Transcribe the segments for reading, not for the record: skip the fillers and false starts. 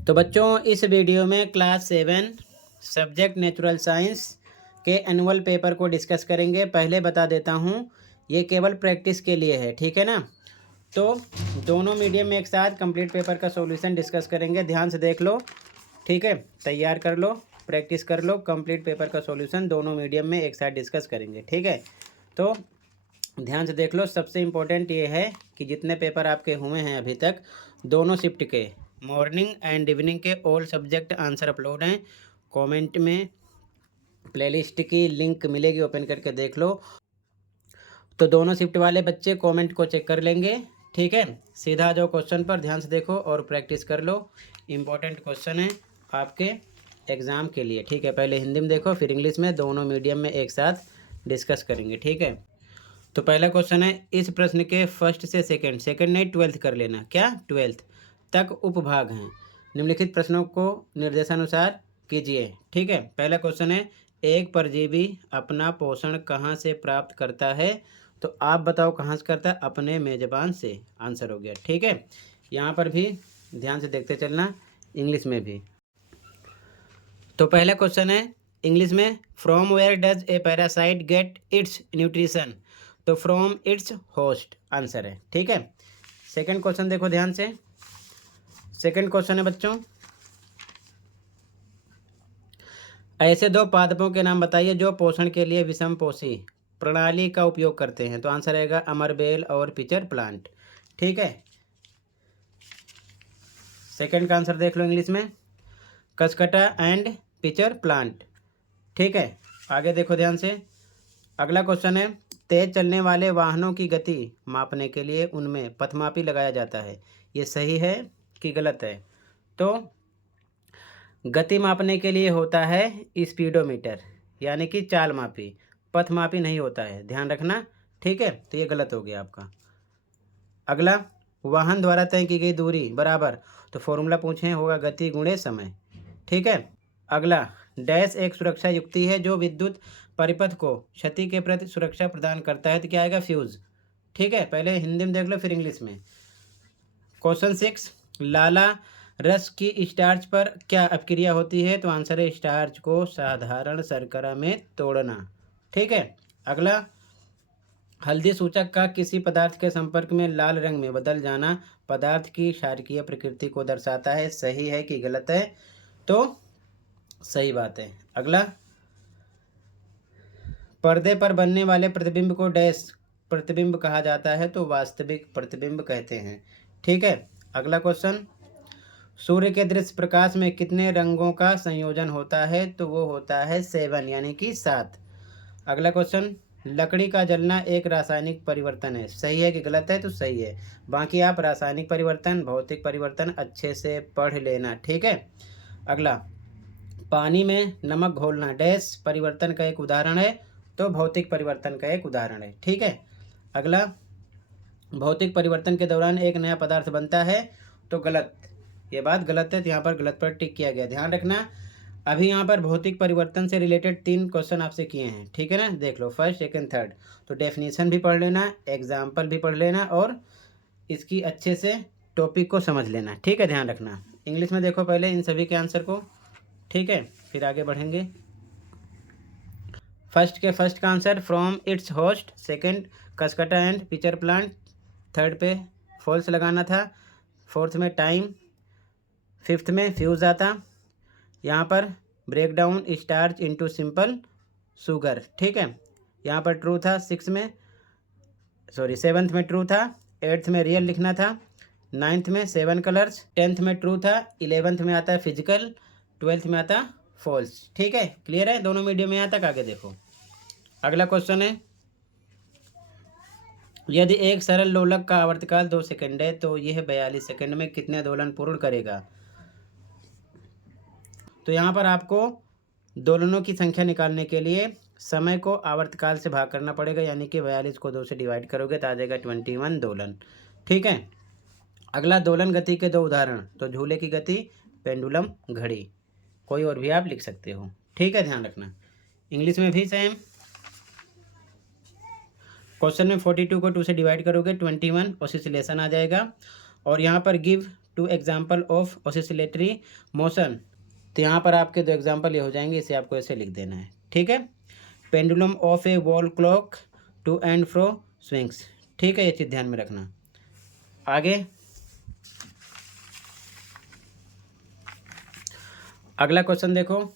तो बच्चों इस वीडियो में क्लास 7 सब्जेक्ट नेचुरल साइंस के एनुअल पेपर को डिस्कस करेंगे। पहले बता देता हूँ ये केवल प्रैक्टिस के लिए है, ठीक है ना। तो दोनों मीडियम में एक साथ कंप्लीट पेपर का सॉल्यूशन डिस्कस करेंगे। ध्यान से देख लो, ठीक है, तैयार कर लो, प्रैक्टिस कर लो। कंप्लीट पेपर का सॉल्यूशन दोनों मीडियम में एक साथ डिस्कस करेंगे, ठीक है। तो ध्यान से देख लो। सबसे इम्पोर्टेंट ये है कि जितने पेपर आपके हुए हैं अभी तक, दोनों शिफ्ट के मॉर्निंग एंड इवनिंग के ऑल सब्जेक्ट आंसर अपलोड हैं। कमेंट में प्लेलिस्ट की लिंक मिलेगी, ओपन करके देख लो। तो दोनों शिफ्ट वाले बच्चे कमेंट को चेक कर लेंगे, ठीक है। सीधा आ जाओ क्वेश्चन पर, ध्यान से देखो और प्रैक्टिस कर लो। इम्पोर्टेंट क्वेश्चन है आपके एग्ज़ाम के लिए, ठीक है। पहले हिंदी में देखो, फिर इंग्लिश में, दोनों मीडियम में एक साथ डिस्कस करेंगे, ठीक है। तो पहला क्वेश्चन है, इस प्रश्न के फर्स्ट से सेकंड नहीं 12th कर लेना, क्या 12th तक उपभाग हैं। निम्नलिखित प्रश्नों को निर्देशानुसार कीजिए, ठीक है। पहला क्वेश्चन है, एक परजीवी अपना पोषण कहाँ से प्राप्त करता है। तो आप बताओ कहाँ से करता है, अपने मेजबान से। आंसर हो गया, ठीक है। यहाँ पर भी ध्यान से देखते चलना, इंग्लिश में भी। तो पहला क्वेश्चन है इंग्लिश में, from where does a parasite get its nutrition. तो फ्रॉम इट्स होस्ट आंसर है, ठीक है। सेकंड क्वेश्चन देखो ध्यान से। सेकंड क्वेश्चन है बच्चों, ऐसे दो पादपों के नाम बताइए जो पोषण के लिए विषम पोषी प्रणाली का उपयोग करते हैं। तो आंसर रहेगा अमरबेल और पिचर प्लांट, ठीक है। सेकंड का आंसर देख लो इंग्लिश में, कसकटा एंड पिचर प्लांट, ठीक है। आगे देखो ध्यान से। अगला क्वेश्चन है, तेज चलने वाले वाहनों की गति मापने के लिए उनमें पथमापी लगाया जाता है। ये सही है कि गलत है। तो गति मापने के लिए होता है स्पीडोमीटर, यानी कि चाल मापी, पथमापी नहीं होता है, ध्यान रखना, ठीक है। तो ये गलत हो गया आपका। अगला, वाहन द्वारा तय की गई दूरी बराबर, तो फॉर्मूला पूछे होगा गति गुणे समय, ठीक है। अगला, डैश एक सुरक्षा युक्ति है जो विद्युत परिपथ को क्षति के प्रति सुरक्षा प्रदान करता है। तो क्या आएगा, फ्यूज, ठीक है। पहले हिंदी में देख लो फिर इंग्लिश में। क्वेश्चन 6, लाला रस की स्टार्च पर क्या अपक्रिया होती है। तो आंसर है स्टार्च को साधारण शर्करा में तोड़ना, ठीक है। अगला, हल्दी सूचक का किसी पदार्थ के संपर्क में लाल रंग में बदल जाना पदार्थ की क्षारकीय प्रकृति को दर्शाता है। सही है कि गलत है। तो सही बात है। अगला, पर्दे पर बनने वाले प्रतिबिंब को डैश प्रतिबिंब कहा जाता है। तो वास्तविक प्रतिबिंब कहते हैं, ठीक है। अगला क्वेश्चन, सूर्य के दृश्य प्रकाश में कितने रंगों का संयोजन होता है। तो वो होता है 7, यानी कि 7। अगला क्वेश्चन, लकड़ी का जलना एक रासायनिक परिवर्तन है। सही है कि गलत है। तो सही है। बाकी आप रासायनिक परिवर्तन, भौतिक परिवर्तन अच्छे से पढ़ लेना, ठीक है। अगला, पानी में नमक घोलना डैश परिवर्तन का एक उदाहरण है। तो भौतिक परिवर्तन का एक उदाहरण है, ठीक है। अगला, भौतिक परिवर्तन के दौरान एक नया पदार्थ बनता है। तो गलत, ये बात गलत है। तो यहाँ पर गलत पर टिक किया गया, ध्यान रखना। अभी यहाँ पर भौतिक परिवर्तन से रिलेटेड 3 क्वेश्चन आपसे किए हैं, ठीक है ना। देख लो, फर्स्ट, सेकंड, थर्ड। तो डेफिनेशन भी पढ़ लेना, एग्जाम्पल भी पढ़ लेना और इसकी अच्छे से टॉपिक को समझ लेना, ठीक है। ध्यान रखना। इंग्लिश में देखो पहले इन सभी के आंसर को, ठीक है, फिर आगे बढ़ेंगे। फर्स्ट का answer from its host, second cuscuta and pitcher plant, third पे फॉल्स लगाना था, फोर्थ में टाइम, फिफ्थ में फ्यूज आता, यहाँ पर break down starch into simple sugar, ठीक है। यहाँ पर ट्रू था, सेवन्थ में ट्रू था, एट्थ में रियल लिखना था, नाइन्थ में 7 कलर्स, 10th में ट्रू था, 11th में आता है फिजिकल, 12th में आता फॉल्स, ठीक है। क्लियर है दोनों मीडियम में यहाँ तक। आगे देखो, अगला क्वेश्चन है, यदि एक सरल लोलक का आवर्तकाल 2 सेकंड है तो यह 42 सेकंड में कितने दोलन पूर्ण करेगा। तो यहाँ पर आपको दोलनों की संख्या निकालने के लिए समय को आवर्तकाल से भाग करना पड़ेगा, यानी कि 42 को 2 से डिवाइड करोगे तो आ जाएगा 21 दोलन, ठीक है। अगला, दोलन गति के 2 उदाहरण। तो झूले की गति, पेंडुलम, घड़ी, कोई और भी आप लिख सकते हो, ठीक है। ध्यान रखना। इंग्लिश में भी सेम। क्वेश्चन में 42 को 2 से डिवाइड करोगे 21 ऑसिलेशन आ जाएगा। और यहाँ पर give 2 example of oscillatory motion. तो यहाँ पर आपके 2 एग्जाम्पल ये हो जाएंगे, इसे आपको ऐसे लिख देना है, ठीक है। Pendulum of a wall clock to and fro swings, ठीक है, ये चीज़ ध्यान में रखना। आगे अगला क्वेश्चन देखो,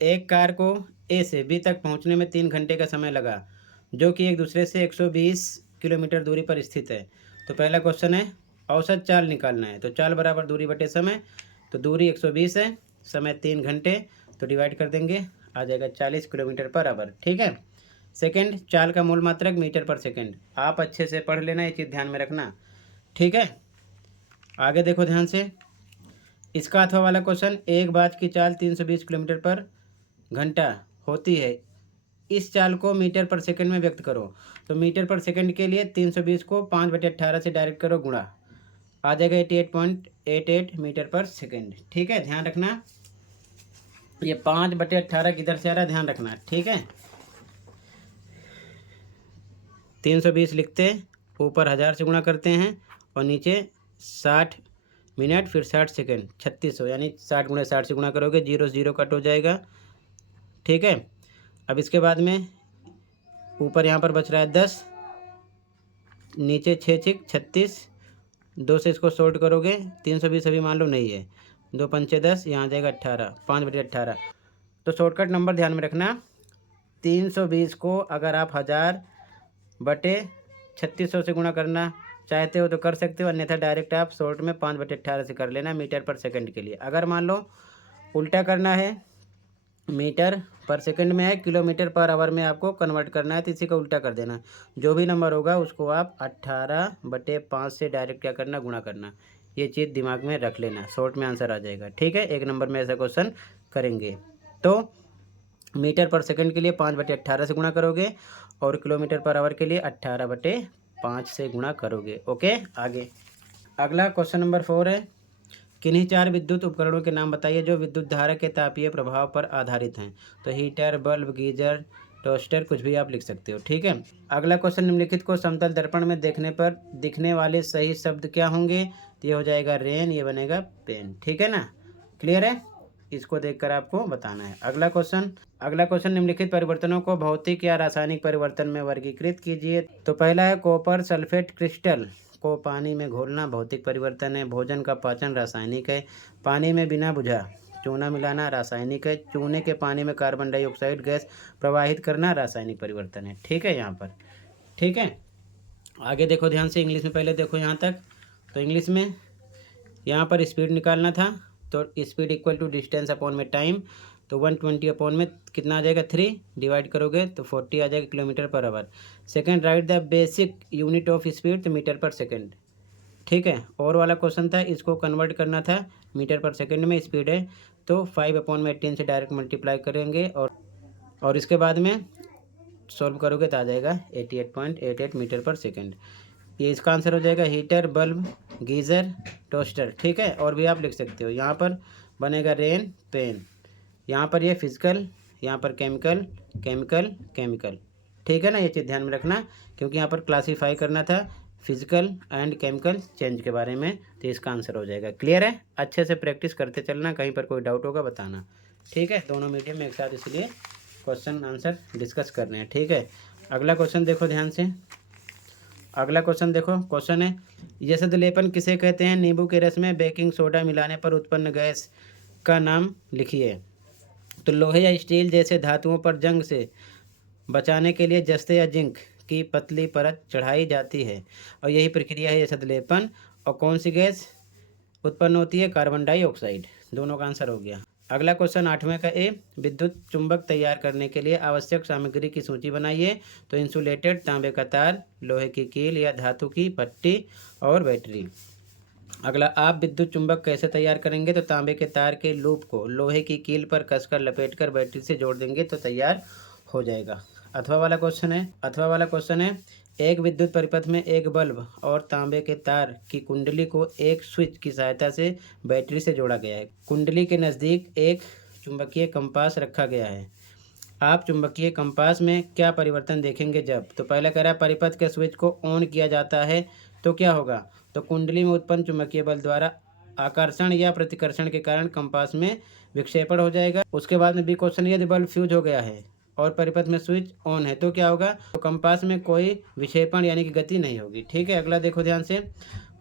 एक कार को ए से बी तक पहुंचने में 3 घंटे का समय लगा, जो कि एक दूसरे से 120 किलोमीटर दूरी पर स्थित है। तो पहला क्वेश्चन है औसत चाल निकालना है। तो चाल बराबर दूरी बटे समय, तो दूरी 120 है, समय 3 घंटे, तो डिवाइड कर देंगे, आ जाएगा 40 किलोमीटर पर आवर, ठीक है। सेकंड, चाल का मूल मात्रक मीटर पर सेकंड। आप अच्छे से पढ़ लेना, ये चीज़ ध्यान में रखना, ठीक है। आगे देखो ध्यान से, इसका अथवा वाला क्वेश्चन, एक बाज की चाल 320 किलोमीटर पर घंटा होती है, इस चाल को मीटर पर सेकंड में व्यक्त करो। तो मीटर पर सेकंड के लिए 320 को 5/18 से डायरेक्ट करो, गुणा, आ जाएगा 88.88 मीटर पर सेकंड, ठीक है। ध्यान रखना ये 5/18 किधर से आ रहा है, ध्यान रखना, ठीक है। 320 लिखते, ऊपर 1000 से गुणा करते हैं और नीचे 60 मिनट फिर 60 सेकेंड, 3600, यानी 60 × 60 से गुणा करोगे, 0 0 कट हो जाएगा, ठीक है। अब इसके बाद में ऊपर यहाँ पर बच रहा है 10, नीचे 6 6 36, 2 से इसको शॉर्ट करोगे, 320 अभी मान लो नहीं है, 2 पंचे 10, यहाँ आ जाएगा 18, 5/18। तो शॉर्टकट नंबर ध्यान में रखना, 320 को अगर आप 1000/3600 से गुणा करना चाहते हो तो कर सकते हो, अन्यथा डायरेक्ट आप शॉर्ट में 5/18 से कर लेना मीटर पर सेकंड के लिए। अगर मान लो उल्टा करना है, मीटर पर सेकंड में है, किलोमीटर पर आवर में आपको कन्वर्ट करना है, तो इसी का उल्टा कर देना, जो भी नंबर होगा उसको आप 18/5 से डायरेक्ट क्या करना, गुणा करना। ये चीज़ दिमाग में रख लेना, शॉर्ट में आंसर आ जाएगा, ठीक है। 1 नंबर में ऐसा क्वेश्चन करेंगे। तो मीटर पर सेकंड के लिए 5/18 से गुणा करोगे और किलोमीटर पर आवर के लिए 18/5 से गुणा करोगे, ओके। आगे अगला क्वेश्चन नंबर 4 है, किन्हीं 4 विद्युत उपकरणों के नाम बताइए जो विद्युत धारा के तापीय प्रभाव पर आधारित हैं। तो हीटर, बल्ब, गीजर, टोस्टर, कुछ भी आप लिख सकते हो, ठीक है। अगला क्वेश्चन, निम्नलिखित को समतल दर्पण में देखने पर दिखने वाले सही शब्द क्या होंगे। तो ये हो जाएगा रेन, ये बनेगा पेन, ठीक है ना, क्लियर है। इसको देखकर आपको बताना है। अगला क्वेश्चन, निम्नलिखित परिवर्तनों को भौतिक या रासायनिक परिवर्तन में वर्गीकृत कीजिए। तो पहला है कॉपर सल्फेट क्रिस्टल को पानी में घोलना, भौतिक परिवर्तन है। भोजन का पाचन, रासायनिक है। पानी में बिना बुझा चूना मिलाना, रासायनिक है। चूने के पानी में कार्बन डाइऑक्साइड गैस प्रवाहित करना, रासायनिक परिवर्तन है, ठीक है यहाँ पर, ठीक है। आगे देखो ध्यान से, इंग्लिश में पहले देखो यहाँ तक। तो इंग्लिश में यहाँ पर स्पीड निकालना था, तो speed equal to distance upon में टाइम। तो 120 अपॉन में कितना आ जाएगा, 3, डिवाइड करोगे तो 40 आ जाएगा kilometre per hour. Second, right the basic unit of speed, तो मीटर पर सेकंड, ठीक है। और वाला क्वेश्चन था, इसको कन्वर्ट करना था, मीटर पर सेकंड में स्पीड है, तो 5/18 से डायरेक्ट मल्टीप्लाई करेंगे और इसके बाद में सॉल्व करोगे तो आ जाएगा 88.88 मीटर पर सेकंड। ये इसका आंसर हो जाएगा हीटर, बल्ब, गीज़र, टोस्टर, ठीक है। और भी आप लिख सकते हो, यहाँ पर बनेगा रेन, पेन, यहाँ पर ये फिजिकल, यहाँ पर केमिकल, केमिकल, केमिकल, ठीक है ना। ये चीज़ ध्यान में रखना, क्योंकि यहाँ पर क्लासीफाई करना था फिजिकल एंड केमिकल चेंज के बारे में, तो इसका आंसर हो जाएगा। क्लियर है, अच्छे से प्रैक्टिस करते चलना, कहीं पर कोई डाउट होगा बताना, ठीक है। दोनों मीडियम में एक साथ इसलिए क्वेश्चन आंसर डिस्कस करने हैं, ठीक है। अगला क्वेश्चन देखो ध्यान से, अगला क्वेश्चन देखो, क्वेश्चन है यशद लेपन किसे कहते हैं। नींबू के रस में बेकिंग सोडा मिलाने पर उत्पन्न गैस का नाम लिखिए। तो लोहे या स्टील जैसे धातुओं पर जंग से बचाने के लिए जस्ते या जिंक की पतली परत चढ़ाई जाती है, और यही प्रक्रिया है यशद लेपन। और कौन सी गैस उत्पन्न होती है, कार्बन डाइऑक्साइड। दोनों का आंसर हो गया। अगला क्वेश्चन 8वें का ए, विद्युत चुंबक तैयार करने के लिए आवश्यक सामग्री की सूची बनाइए। तो इंसुलेटेड, तांबे का तार, लोहे की कील या धातु की पट्टी और बैटरी। अगला, आप विद्युत चुंबक कैसे तैयार करेंगे। तो तांबे के तार के लूप को लोहे की कील पर कसकर लपेटकर बैटरी से जोड़ देंगे तो तैयार हो जाएगा। अथवा वाला क्वेश्चन है एक विद्युत परिपथ में एक बल्ब और तांबे के तार की कुंडली को एक स्विच की सहायता से बैटरी से जोड़ा गया है। कुंडली के नज़दीक एक चुंबकीय कंपास रखा गया है। आप चुंबकीय कंपास में क्या परिवर्तन देखेंगे जब। तो पहला कह रहा है परिपथ के स्विच को ऑन किया जाता है तो क्या होगा। तो कुंडली में उत्पन्न चुंबकीय बल द्वारा आकर्षण या प्रतिकर्षण के कारण कंपास में विक्षेपण हो जाएगा। उसके बाद में बी क्वेश्चन, यदि बल्ब फ्यूज हो गया है और परिपथ में स्विच ऑन है तो क्या होगा? तो कंपास में कोई विक्षेपण यानी कि गति नहीं होगी। ठीक है, अगला देखो ध्यान से।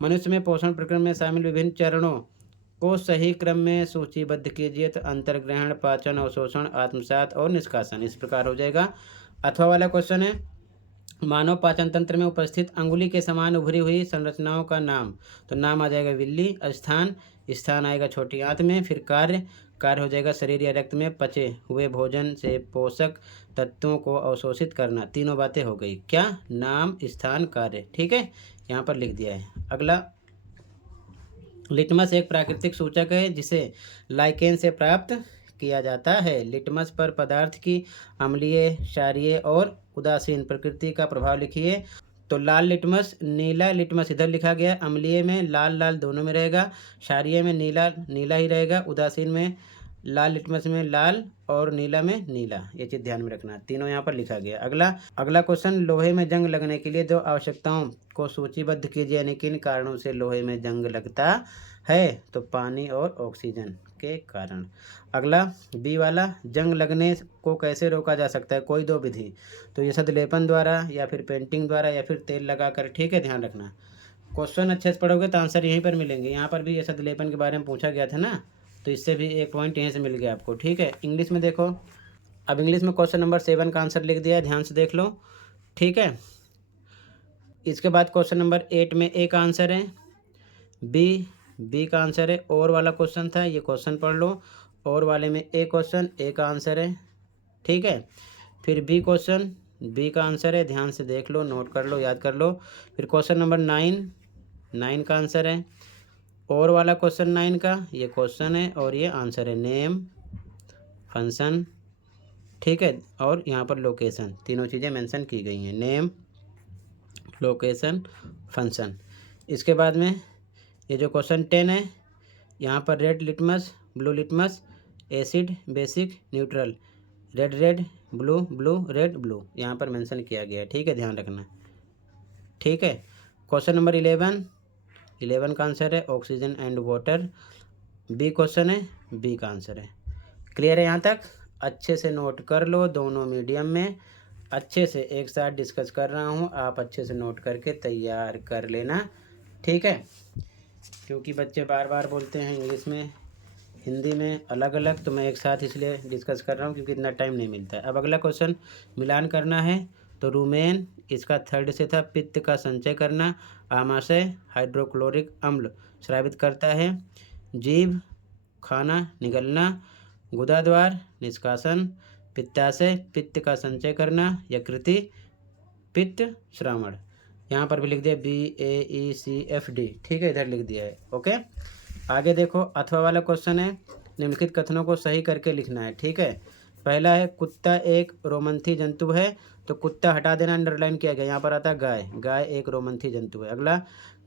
मनुष्य में पोषण प्रक्रम में शामिल विभिन्न चरणों को सही क्रम में सूचीबद्ध कीजिए। तो अंतर्ग्रहण, पाचन, अवशोषण, आत्मसात और निष्कासन इस प्रकार हो जाएगा। अथवा वाला क्वेश्चन है, मानव पाचन तंत्र में उपस्थित अंगुली के समान उभरी हुई संरचनाओं का नाम। तो नाम आ जाएगा विल्ली। स्थान आएगा छोटी आंत में। फिर कार्य हो जाएगा शरीर या रक्त में पचे हुए भोजन से पोषक तत्वों को अवशोषित करना। तीनों बातें हो गई। क्या? नाम, स्थान, कार्य। ठीक है, यहाँ पर लिख दिया है। अगला, लिटमस एक प्राकृतिक सूचक है जिसे लाइकेन से प्राप्त किया जाता है। लिटमस पर पदार्थ की अम्लीय, क्षारीय और उदासीन प्रकृति का प्रभाव लिखिए। तो लाल लिटमस, नीला लिटमस इधर लिखा गया। अम्लीय में लाल लाल दोनों में रहेगा, क्षारीय में नीला नीला ही रहेगा, उदासीन में लाल लिटमस में लाल और नीला में नीला। ये चीज़ ध्यान में रखना, तीनों यहाँ पर लिखा गया। अगला क्वेश्चन, लोहे में जंग लगने के लिए दो आवश्यकताओं को सूचीबद्ध कीजिए। यानी किन कारणों से लोहे में जंग लगता है? तो पानी और ऑक्सीजन के कारण। अगला बी वाला, जंग लगने को कैसे रोका जा सकता है? कोई दो विधि। तो ये सदलेपन द्वारा या फिर पेंटिंग द्वारा या फिर तेल लगाकर। ठीक है, ध्यान रखना। क्वेश्चन अच्छे से पढ़ोगे तो आंसर यहीं पर मिलेंगे। यहाँ पर भी ये सदलेपन के बारे में पूछा गया था ना, तो इससे भी एक पॉइंट यहीं से मिल गया आपको। ठीक है, इंग्लिश में देखो। अब इंग्लिश में क्वेश्चन नंबर 7 का आंसर लिख दिया है, ध्यान से देख लो। ठीक है, इसके बाद क्वेश्चन नंबर 8 में ए का आंसर है, बी का आंसर है। और वाला क्वेश्चन था, ये क्वेश्चन पढ़ लो। और वाले में ए क्वेश्चन, ए का आंसर है। ठीक है, फिर बी क्वेश्चन, बी का आंसर है। ध्यान से देख लो, नोट कर लो, याद कर लो। फिर क्वेश्चन नंबर 9 का आंसर है। और वाला क्वेश्चन 9 का ये क्वेश्चन है और ये आंसर है। Name, function. ठीक है, और यहाँ पर लोकेशन, तीनों चीज़ें मेंशन की गई हैं। Name, location, function. इसके बाद में ये जो क्वेश्चन 10 है, यहाँ पर red litmus, blue litmus, acid, basic, neutral, red, blue, red, blue यहाँ पर मेंशन किया गया है। ठीक है, ध्यान रखना। ठीक है, क्वेश्चन नंबर 11 का आंसर है oxygen and water. B question है, बी का आंसर है। क्लियर है यहाँ तक? अच्छे से नोट कर लो, दोनों मीडियम में अच्छे से एक साथ डिस्कस कर रहा हूँ, आप अच्छे से नोट करके तैयार कर लेना। ठीक है, क्योंकि बच्चे बार बार बोलते हैं इंग्लिश में, हिंदी में अलग अलग, तो मैं एक साथ इसलिए डिस्कस कर रहा हूँ क्योंकि इतना टाइम नहीं मिलता है। अब अगला क्वेश्चन मिलान करना है। तो रूमेन, इसका थर्ड से था, पित्त का संचय करना। आमाशय, हाइड्रोक्लोरिक अम्ल स्रावित करता है। जीभ, खाना निगलना। गुदाद्वार, निष्कासन। पित्ताशय, पित्त का संचय करना। यकृति, पित्त श्रावण। यहाँ पर भी लिख दिया BAECFD। ठीक है, इधर लिख दिया है। ओके, आगे देखो। अथवा वाला क्वेश्चन है, निम्नलिखित कथनों को सही करके लिखना है। ठीक है, पहला है कुत्ता एक रोमंथी जंतु है। तो कुत्ता हटा देना, अंडरलाइन किया गया। यहाँ पर आता है गाय एक रोमंथी जंतु है। अगला,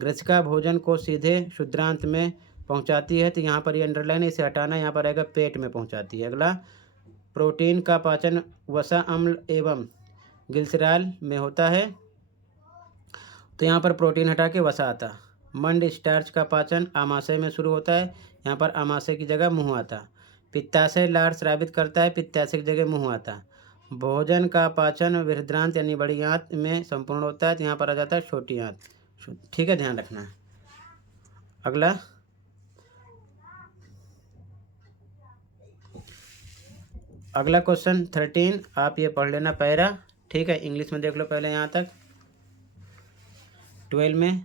ग्रसिका भोजन को सीधे क्षुद्रांत में पहुँचाती है। तो यहाँ पर ये अंडरलाइन है, इसे हटाना। यहाँ पर आएगा पेट में पहुँचाती है। अगला, प्रोटीन का पाचन वसा अम्ल एवं ग्लिसरॉल में होता है। तो यहाँ पर प्रोटीन हटा के वसा आता। मंड स्टार्च का पाचन आमाशय में शुरू होता है। यहाँ पर आमाशय की जगह मुंह आता। पित्ताशय लार स्रावित करता है, पित्ताशय की जगह मुंह आता। भोजन का पाचन बृहदांत यानी बड़ी आंत में संपूर्ण होता है। तो यहाँ पर आ जाता है छोटी आंत। ठीक है, ध्यान रखना। अगला क्वेश्चन 13, आप ये पढ़ लेना पैरा। ठीक है, इंग्लिश में देख लो पहले यहाँ तक। 12 में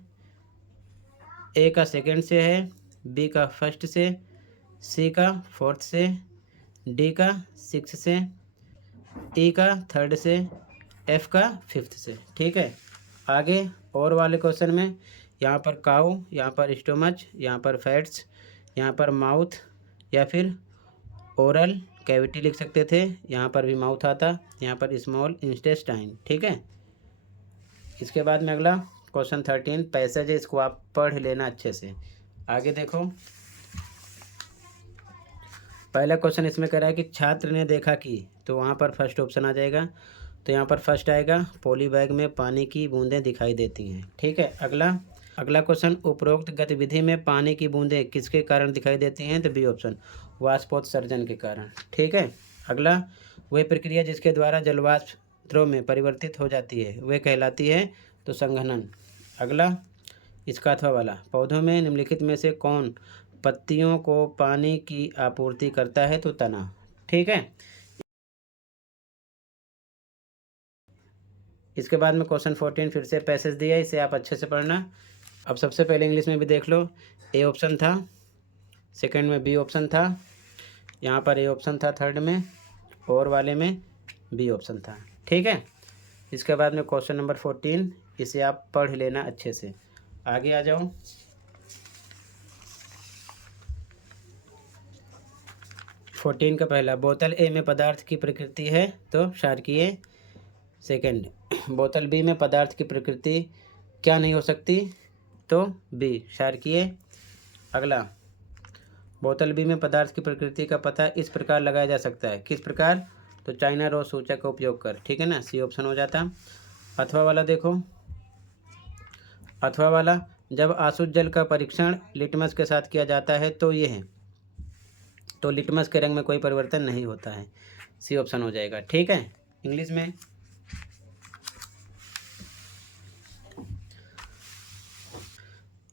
ए का सेकंड से है, बी का फर्स्ट से, सी का फोर्थ से, डी का सिक्स से, ई का थर्ड से, एफ का फिफ्थ से। ठीक है, आगे और वाले क्वेश्चन में यहाँ पर काऊ, यहाँ पर स्टोमच, यहाँ पर फैट्स, यहाँ पर माउथ या फिर ओरल कैविटी लिख सकते थे। यहाँ पर भी माउथ आता, यहाँ पर स्मॉल इंटेस्टाइन। ठीक है, इसके बाद में अगला क्वेश्चन 13 पैसेज है, इसको आप पढ़ लेना अच्छे से। आगे देखो, पहला क्वेश्चन इसमें कह रहा है कि छात्र ने देखा कि, तो वहाँ पर फर्स्ट ऑप्शन आ जाएगा। तो यहाँ पर फर्स्ट आएगा, पॉली बैग में पानी की बूंदें दिखाई देती हैं। ठीक है, अगला, अगला क्वेश्चन, उपरोक्त गतिविधि में पानी की बूंदें किसके कारण दिखाई देती हैं? तो बी ऑप्शन, वाष्पोत्सर्जन के कारण। ठीक है। अगला, वह प्रक्रिया जिसके द्वारा जलवाष्प द्रव में परिवर्तित हो जाती है वह कहलाती है? तो संघनन। अगला, इसका अथवा वाला, पौधों में निम्नलिखित में से कौन पत्तियों को पानी की आपूर्ति करता है? तो तना। ठीक है। इसके बाद में क्वेश्चन 14 फिर से पैसेज दिया है, इसे आप अच्छे से पढ़ना। अब सबसे पहले इंग्लिश में भी देख लो। ए ऑप्शन था, सेकंड में बी ऑप्शन था, यहाँ पर ए ऑप्शन था थर्ड में, और वाले में बी ऑप्शन था। ठीक है। इसके बाद में क्वेश्चन नंबर 14, इसे आप पढ़ लेना अच्छे से। आगे आ जाओ। फोर्टीन का पहला, बोतल ए में पदार्थ की प्रकृति है? तो क्षारकीय। सेकंड, बोतल बी में पदार्थ की प्रकृति क्या नहीं हो सकती? तो बी, क्षारकीय। अगला, बोतल बी में पदार्थ की प्रकृति का पता इस प्रकार लगाया जा सकता है, किस प्रकार? तो चाइना रोज सूचक का उपयोग कर। ठीक है ना, सी ऑप्शन हो जाता। अथवा वाला देखो, अथवा वाला, जब आसुत जल का परीक्षण लिटमस के साथ किया जाता है तो ये है, तो लिटमस के रंग में कोई परिवर्तन नहीं होता है। सी ऑप्शन हो जाएगा। ठीक है। इंग्लिश में,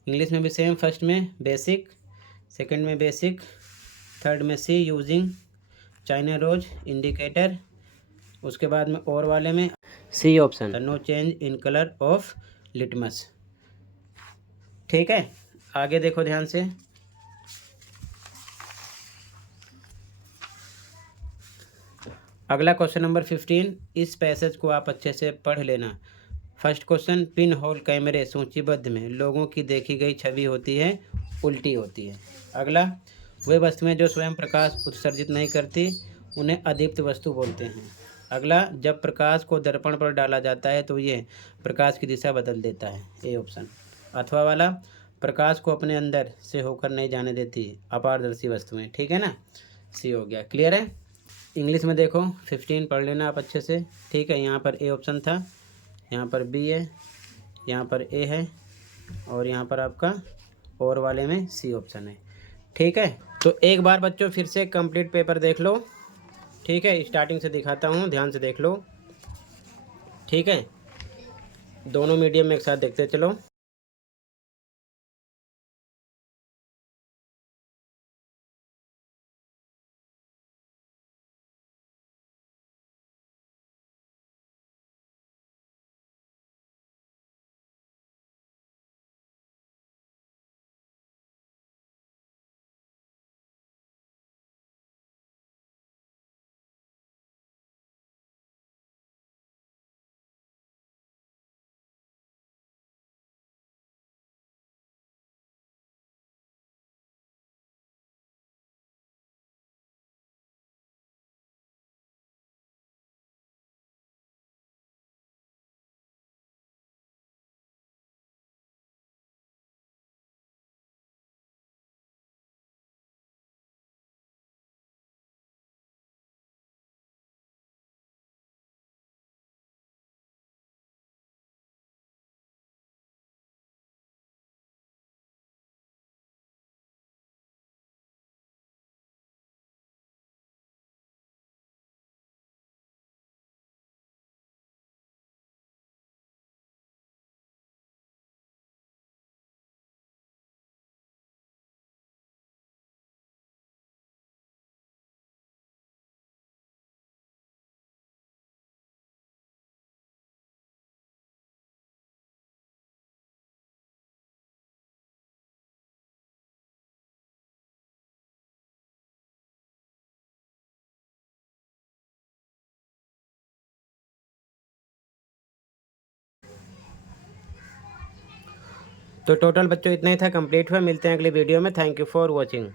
इंग्लिश में भी सेम, फर्स्ट में बेसिक, सेकंड में बेसिक, थर्ड में C using China rose indicator, उसके बाद में और वाले में C option, no change in colour of litmus. ठीक है। आगे देखो ध्यान से। अगला क्वेश्चन नंबर 15, इस पैसेज को आप अच्छे से पढ़ लेना। फर्स्ट क्वेश्चन, पिन होल कैमरे सूचीबद्ध में लोगों की देखी गई छवि होती है उल्टी होती है। अगला, वे वस्तुएं जो स्वयं प्रकाश उत्सर्जित नहीं करती उन्हें अदीप्त वस्तु बोलते हैं। अगला, जब प्रकाश को दर्पण पर डाला जाता है तो ये प्रकाश की दिशा बदल देता है। A option. अथवा वाला, प्रकाश को अपने अंदर से होकर नहीं जाने देती अपारदर्शी वस्तुएं। ठीक है ना, सी हो गया। क्लियर है। इंग्लिश में देखो 15 पढ़ लेना आप अच्छे से। ठीक है। यहाँ पर ए ऑप्शन था, यहाँ पर बी है, यहाँ पर ए है, और यहाँ पर आपका और वाले में सी ऑप्शन है। ठीक है। तो एक बार बच्चों फिर से कंप्लीट पेपर देख लो। ठीक है, स्टार्टिंग से दिखाता हूँ, ध्यान से देख लो। ठीक है, दोनों मीडियम में एक साथ देखते चलो। तो टोटल बच्चों इतना ही था, कंप्लीट हुआ। मिलते हैं अगली वीडियो में। Thank you for watching.